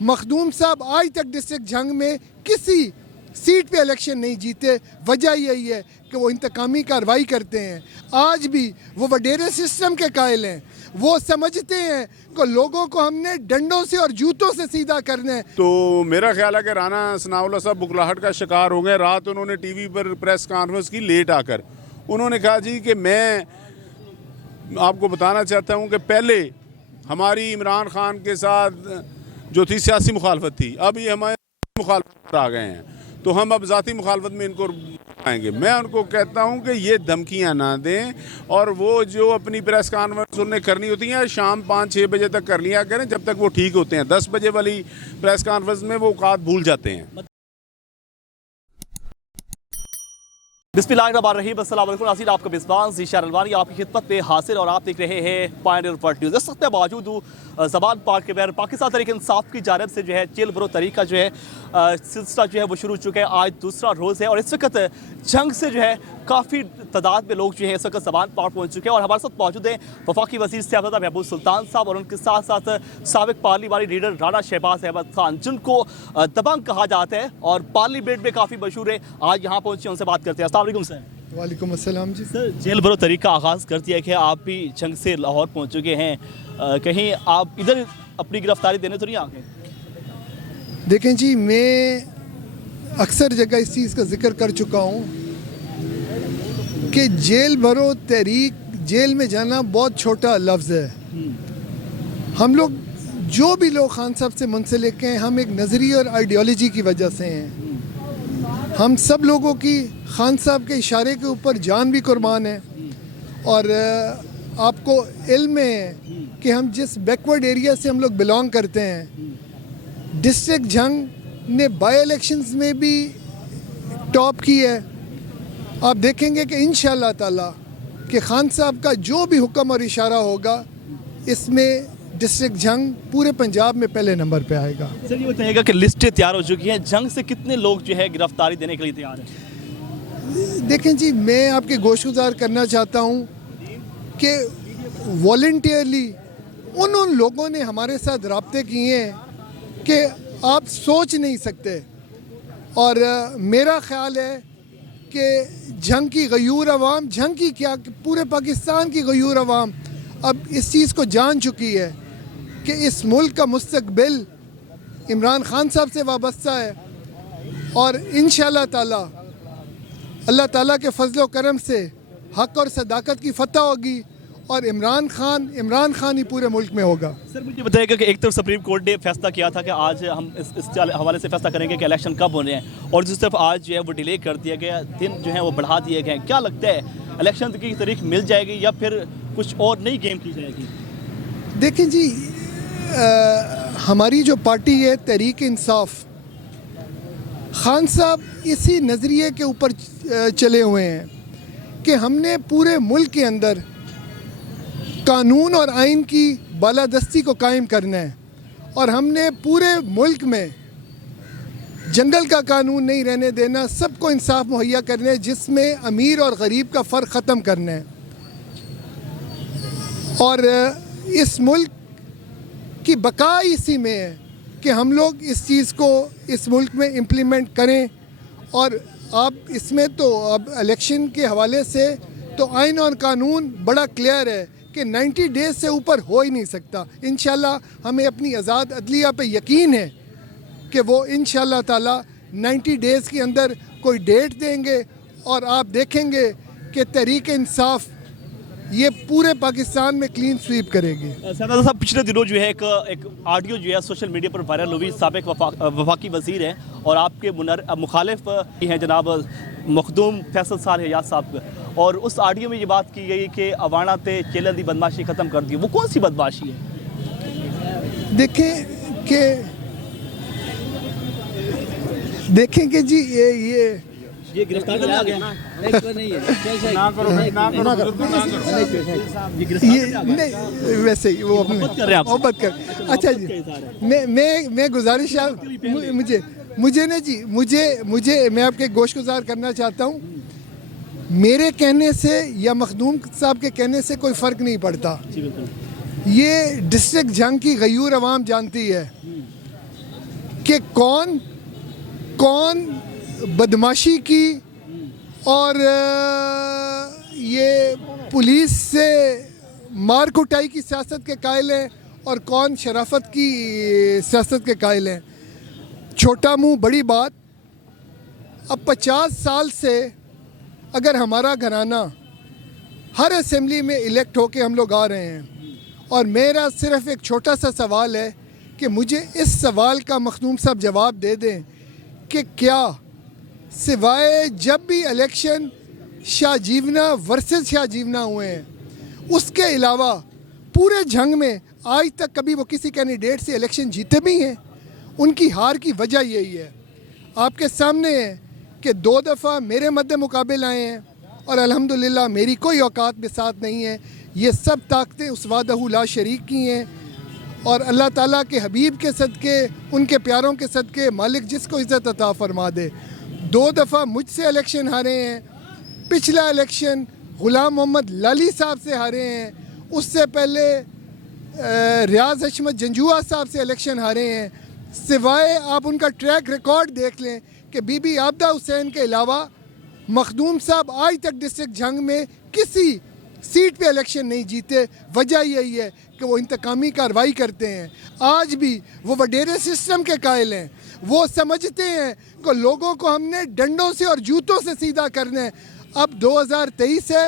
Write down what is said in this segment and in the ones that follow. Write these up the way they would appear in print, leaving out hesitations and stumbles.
مخدوم صاحب آج تک ڈسٹرکٹ جھنگ میں کسی سیٹ پہ الیکشن نہیں جیتے. وجہ یہی ہے کہ وہ انتقامی کارروائی کرتے ہیں. آج بھی وہ وڈیرے سسٹم کے قائل ہیں. وہ سمجھتے ہیں کہ لوگوں کو ہم نے ڈنڈوں سے اور جوتوں سے سیدھا کرنا ہے. تو میرا خیال ہے کہ رانا ثناء اللہ صاحب بکلاہٹ کا شکار ہو گئے. رات انہوں نے ٹی وی پر پریس کانفرنس کی لیٹ آ کر. انہوں نے کہا جی کہ میں آپ کو بتانا چاہتا ہوں کہ پہلے ہماری عمران خان کے ساتھ جو تھی سیاسی مخالفت تھی, اب یہ ہمارے مخالفت آ گئے ہیں, تو ہم اب ذاتی مخالفت میں ان کو آئیں گے. میں ان کو کہتا ہوں کہ یہ دھمکیاں نہ دیں, اور وہ جو اپنی پریس کانفرنس انہیں کرنی ہوتی ہیں شام 5-6 بجے تک کر لیا کریں, جب تک وہ ٹھیک ہوتے ہیں. 10 بجے والی پریس کانفرنس میں وہ اوقات بھول جاتے ہیں. بسم اللہ الرحمن الرحیم. السلام علیکم ناظرین, آپ کا میزبان ذیشان الوانی آپ کی خدمت میں حاضر, اور آپ دیکھ رہے ہیں پائنیئر ورلڈ نیوز. اس وقت میں موجود ہوں زمان پارک کے بیر. پاکستان تحریک انصاف کی جانب سے جو ہے جیل برو طریق کا جو ہے سلسلہ جو ہے وہ شروع ہو چکا ہے. آج دوسرا روز ہے, اور اس وقت جنگ سے جو ہے کافی تعداد میں لوگ جو ہے اس وقت زمان پارک پہنچ چکے ہیں. اور ہمارے ساتھ موجود ہیں وفاقی وزیر صاحبزادہ محبوب سلطان صاحب, اور ان کے ساتھ ساتھ سابق پارلیمانی لیڈر رانا شہباز احمد خان, جن کو دبنگ کہا جاتا ہے اور پارلیمنٹ میں کافی مشہور ہے. آج یہاں پہنچے, ان سے بات کرتے ہیں. السلام علیکم سر. وعلیکم السلام جی. سر, جیل برو طریق کا آغاز کر دیا کہ آپ بھی جنگ سے لاہور پہنچ چکے ہیں, کہیں آپ ادھر اپنی گرفتاری دینے تو نہیں آ گئے؟ دیکھیں جی, میں اکثر جگہ اس چیز کا ذکر کر چکا ہوں کہ جیل بھرو تحریک, جیل میں جانا بہت چھوٹا لفظ ہے. ہم لوگ جو بھی لوگ خان صاحب سے منسلک ہیں, ہم ایک نظریے اور آئیڈیالوجی کی وجہ سے ہیں. ہم سب لوگوں کی خان صاحب کے اشارے کے اوپر جان بھی قربان ہے. اور آپ کو علم ہے کہ ہم جس بیکورڈ ایریا سے ہم لوگ بلانگ کرتے ہیں, ڈسٹرکٹ جھنگ نے بائی الیکشنز میں بھی ٹاپ کی ہے. آپ دیکھیں گے کہ انشاءاللہ تعالی کہ خان صاحب کا جو بھی حکم اور اشارہ ہوگا, اس میں ڈسٹرکٹ جھنگ پورے پنجاب میں پہلے نمبر پہ آئے گا. سر, یہ بتائیے گا کہ لسٹیں تیار ہو چکی ہیں, جنگ سے کتنے لوگ جو ہے گرفتاری دینے کے لیے تیار ہیں؟ دیکھیں جی, میں آپ کے گوش گزار کرنا چاہتا ہوں کہ والنٹیئرلی ان لوگوں نے ہمارے ساتھ رابطے کیے ہیں کہ آپ سوچ نہیں سکتے. اور میرا خیال ہے کہ جنگ کی غیور عوام, جنگ کی کیا, پورے پاکستان کی غیور عوام اب اس چیز کو جان چکی ہے کہ اس ملک کا مستقبل عمران خان صاحب سے وابستہ ہے. اور انشاءاللہ تعالی اللہ تعالیٰ کے فضل و کرم سے حق اور صداقت کی فتح ہوگی, اور عمران خان ہی پورے ملک میں ہوگا. سر, مجھے بتائیے گا کہ ایک طرف سپریم کورٹ نے فیصلہ کیا تھا کہ آج ہم اس حوالے سے فیصلہ کریں گے کہ الیکشن کب ہونے ہیں, اور جس طرف آج جو ہے وہ ڈیلے کر دیا گیا, دن جو ہے وہ بڑھا دیے گئے. کیا لگتا ہے الیکشن کی تاریخ مل جائے گی یا پھر کچھ اور نئی گیم کی جائے گی؟ دیکھیں جی, ہماری جو پارٹی ہے تحریک انصاف, خان صاحب اسی نظریے کے اوپر چلے ہوئے ہیں کہ ہم نے پورے ملک کے اندر قانون اور آئین کی بالادستی کو قائم کرنا ہے, اور ہم نے پورے ملک میں جنگل کا قانون نہیں رہنے دینا, سب کو انصاف مہیا کرنا ہے, جس میں امیر اور غریب کا فرق ختم کرنا ہے. اور اس ملک کی بقا اسی میں ہے کہ ہم لوگ اس چیز کو اس ملک میں امپلیمنٹ کریں. اور آپ اس میں تو اب الیکشن کے حوالے سے تو آئین اور قانون بڑا کلیئر ہے کہ 90 ڈیز سے اوپر ہو ہی نہیں سکتا. انشاءاللہ ہمیں اپنی آزاد عدلیہ پہ یقین ہے کہ وہ انشاءاللہ تعالی 90 ڈیز کے اندر کوئی ڈیٹ دیں گے, اور آپ دیکھیں گے کہ تحریک انصاف یہ پورے پاکستان میں کلین سویپ کرے گی. سیادہ صاحب, پچھلے دنوں جو ہے ایک آڈیو جو ہے سوشل میڈیا پر وائرل ہوئی, سابق وفاقی وزیر ہیں اور آپ کے مخالف ہیں جناب مخدوم فیصل صالح حیات صاحب, اور اس آڈیو میں یہ بات کی گئی کہ اوانا تے چیلن دی بدماشی ختم کر دی. وہ کون سی بدماشی ہے؟ دیکھیں کہ جی یہ گرفتار کیا گیا ویسے ہی وہ محبت کر. اچھا جی, میں گزارش مجھے نا جی, مجھے میں آپ کے گوش گزار کرنا چاہتا ہوں, میرے کہنے سے یا مخدوم صاحب کے کہنے سے کوئی فرق نہیں پڑتا. یہ ڈسٹرکٹ جنگ کی غیور عوام جانتی ہے کہ کون کون بدماشی کی اور یہ پولیس سے مار کٹائی کی سیاست کے قائل ہیں اور کون شرافت کی سیاست کے قائل ہیں. چھوٹا منہ بڑی بات. اب 50 سال سے اگر ہمارا گھرانہ ہر اسمبلی میں الیکٹ ہو کے ہم لوگ آ رہے ہیں اور میرا صرف ایک چھوٹا سا سوال ہے کہ مجھے اس سوال کا مخدوم صاحب جواب دے دیں کہ کیا سوائے جب بھی الیکشن شاہ جیونا ورسز شاہ جیونا ہوئے ہیں اس کے علاوہ پورے جنگ میں آج تک کبھی وہ کسی کینڈیڈیٹ سے الیکشن جیتے بھی ہیں؟ ان کی ہار کی وجہ یہی ہے. آپ کے سامنے ہے کہ 2 دفعہ میرے مد مقابل آئے ہیں اور الحمدللہ میری کوئی اوقات میں ساتھ نہیں ہے. یہ سب طاقتیں اس وحدہ لا شریک کی ہیں اور اللہ تعالیٰ کے حبیب کے صدقے ان کے پیاروں کے صدقے مالک جس کو عزت عطا فرما دے. 2 دفعہ مجھ سے الیکشن ہارے ہیں. پچھلا الیکشن غلام محمد لالی صاحب سے ہارے ہیں. اس سے پہلے ریاض حشمت جنجوعہ صاحب سے الیکشن ہارے ہیں. سوائے آپ ان کا ٹریک ریکارڈ دیکھ لیں کہ بی بی عابدہ حسین کے علاوہ مخدوم صاحب آج تک ڈسٹرکٹ جنگ میں کسی سیٹ پہ الیکشن نہیں جیتے. وجہ یہی ہے کہ وہ انتقامی کارروائی کرتے ہیں. آج بھی وہ وڈیرے سسٹم کے قائل ہیں. وہ سمجھتے ہیں کہ لوگوں کو ہم نے ڈنڈوں سے اور جوتوں سے سیدھا کرنا ہے. اب 2023 ہے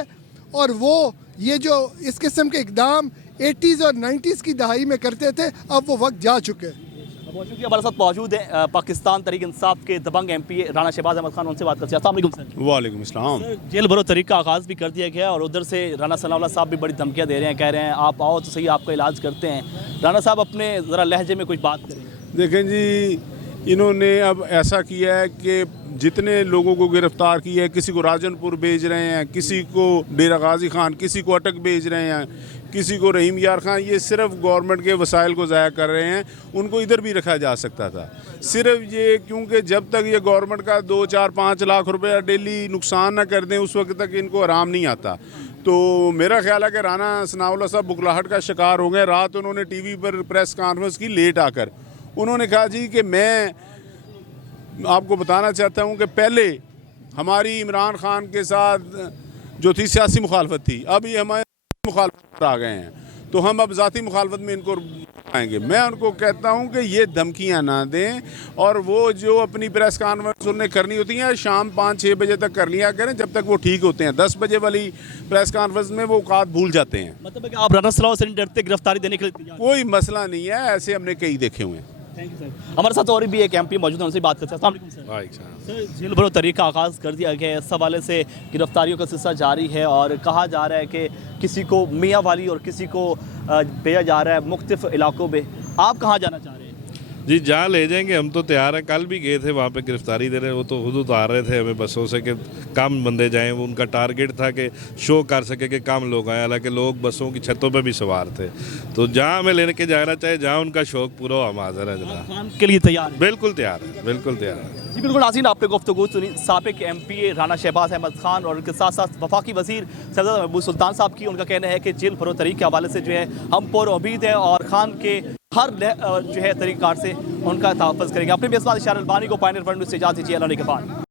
اور وہ یہ جو اس قسم کے اقدام 80s اور 90s کی دہائی میں کرتے تھے اب وہ وقت جا چکے. بہت شکریہ. ہمارے ساتھ موجود ہیں پاکستان تحریک انصاف کے دبنگ ایم پی رانا شہباز احمد خان. ان سے بات کرتے ہیں. السلام علیکم سر. وعلیکم السلام. جیل بھرو طریق کا آغاز بھی کر دیا گیا اور ادھر سے رانا ثناء اللہ صاحب بھی بڑی دھمکیاں دے رہے ہیں. کہہ رہے ہیں آپ آؤ تو صحیح آپ کا علاج کرتے ہیں. رانا صاحب اپنے ذرا لہجے میں کچھ بات کریں. دیکھیں جی انہوں نے اب ایسا کیا ہے کہ جتنے لوگوں کو گرفتار کیا ہے کسی کو راجن پور بھیج رہے ہیں, کسی کو ڈیرہ غازی خان, کسی کو اٹک بھیج رہے ہیں, کسی کو رحیم یار خان. یہ صرف گورنمنٹ کے وسائل کو ضائع کر رہے ہیں. ان کو ادھر بھی رکھا جا سکتا تھا. صرف یہ کیونکہ جب تک یہ گورنمنٹ کا 2, 4, 5 لاکھ روپیہ ڈیلی نقصان نہ کر دیں اس وقت تک ان کو آرام نہیں آتا. تو میرا خیال ہے کہ رانا ثناء اللہ صاحب بکلاہٹ کا شکار ہو گئے. رات انہوں نے ٹی وی پر پریس کانفرنس کی لیٹ آ کر. انہوں نے کہا جی کہ میں آپ کو بتانا چاہتا ہوں کہ پہلے ہماری عمران خان کے ساتھ جو تھی سیاسی مخالفت تھی, اب یہ ہمارے مخالفت پر آ گئے ہیں تو ہم اب ذاتی مخالفت میں ان کو آئیں گے. میں ان کو کہتا ہوں کہ یہ دھمکیاں نہ دیں اور وہ جو اپنی پریس کانفرنس انہیں کرنی ہوتی ہیں شام 5-6 بجے تک کر لیا کریں جب تک وہ ٹھیک ہوتے ہیں. 10 بجے والی پریس کانفرنس میں وہ اوقات بھول جاتے ہیں. مطلب ہے کہ آپ رانا ثناء سے نہیں ڈرتے, گرفتاری دینے کے لیے کوئی مسئلہ نہیں ہے, ایسے ہم نے کئی دیکھے ہوئے ہیں. ہمارے ساتھ اور بھی ایک ایم پی موجود ہیں, ان سے بات کرتے ہیں. السلام علیکم سر. جیل بھرو طریق کا آغاز کر دیا گیا ہے. اس حوالے سے گرفتاریوں کا سلسلہ جاری ہے اور کہا جا رہا ہے کہ کسی کو میاں والی اور کسی کو بھیجا جا رہا ہے مختلف علاقوں میں. آپ کہاں جانا چاہ رہے ہیں؟ جی جہاں لے جائیں گے ہم تو تیار ہیں. کل بھی گئے تھے وہاں پہ گرفتاری دے رہے, وہ تو خود اتار رہے تھے ہمیں بسوں سے کہ کم بندے جائیں. وہ ان کا ٹارگٹ تھا کہ شو کر سکے کہ کم لوگ آئیں, حالانکہ لوگ بسوں کی چھتوں پہ بھی سوار تھے. تو جہاں ہمیں لینے کے جانا چاہے, جہاں ان کا شوق پورا ہو, ہم حاضر ہیں جناب. خان کے لیے تیار ہیں؟ بالکل تیار ہے, بالکل تیار ہے. جی بالکل ناظرین, آپ نے گفتگو سنی سابق ایم پی رانا شہباز احمد خان اور ان کے ساتھ ساتھ وفاقی وزیر سیدہ محبوب سلطان صاحب کی. ان کا کہنا ہے کہ جیل بھرو طریق کے حوالے سے جو ہے ہم پر امید ہیں اور خان کے ہر جو ہے طریقہ کار سے ان کا تحفظ کریں گے. اپنے میزبان اشار البانی کو پائنر ورلڈ نیوز سے اجازت دیجیے. اللہ نے کے بعد